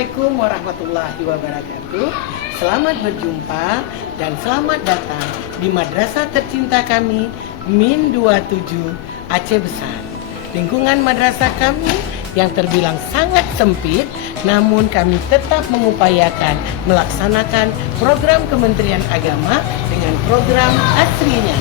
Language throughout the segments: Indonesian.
Assalamualaikum warahmatullahi wabarakatuh. Selamat berjumpa dan selamat datang di madrasah tercinta kami, Min 27 Aceh Besar. Lingkungan madrasah kami yang terbilang sangat sempit, namun kami tetap mengupayakan melaksanakan program Kementerian Agama dengan program asrinya.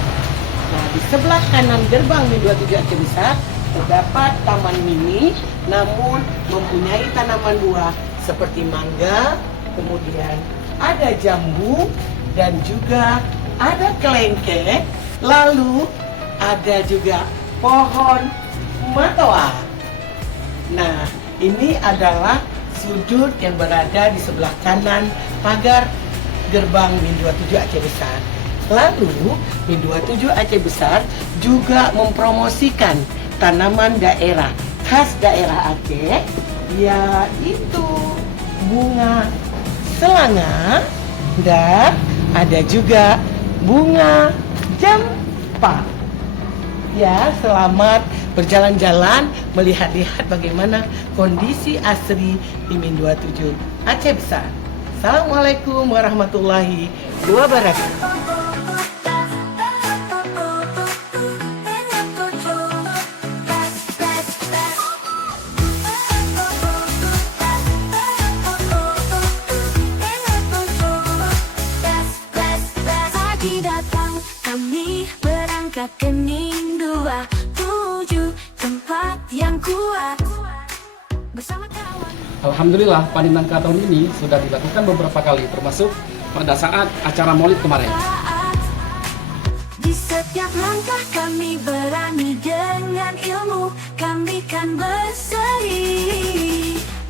Nah, di sebelah kanan gerbang Min 27 Aceh Besar terdapat taman mini, namun mempunyai tanaman buah seperti mangga, kemudian ada jambu, dan juga ada kelengkeh, lalu ada juga pohon matoa. Nah, ini adalah sudut yang berada di sebelah kanan pagar gerbang Min 27 Aceh Besar. Lalu, Min 27 Aceh Besar juga mempromosikan tanaman daerah khas daerah Aceh, yaitu bunga selanga dan ada juga bunga jampa. Ya, selamat berjalan-jalan melihat-lihat bagaimana kondisi asri di Min 27 Aceh Besar. Assalamualaikum warahmatullahi wabarakatuh. Datang kami berangkat ke Min 27, tempat yang kuat bersama kawan. Alhamdulillah paninangka tahun ini sudah dilakukan beberapa kali, termasuk pada saat acara Maulid kemarin. Di setiap langkah kami berani dengan ilmu, kami kan berseri.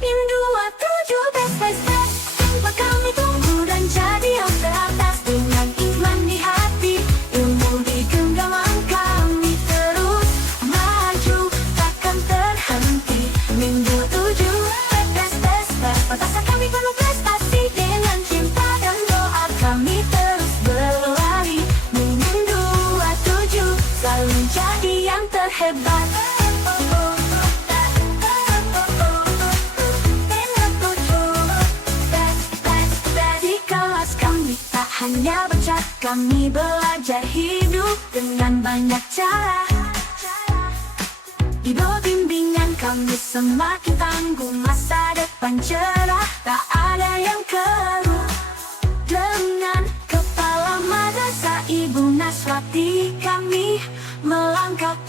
Min 27 best best best, tempat kami tumbuh dan jadi yang teratas dengan iman di hati, ilmu digenggam kami terus maju takkan terhenti. Min 27 best best best, batasan kami penuh prestasi dengan cinta dan doa kami terus berlari. Min 27 selalu menjadi yang terhebat. Hanya baca, kami belajar hidup dengan banyak cara. Di bawah bimbingan kami semakin tangguh, masa depan cerah, tak ada yang keruh. Dengan kepala madrasah Ibu Naswati kami melangkah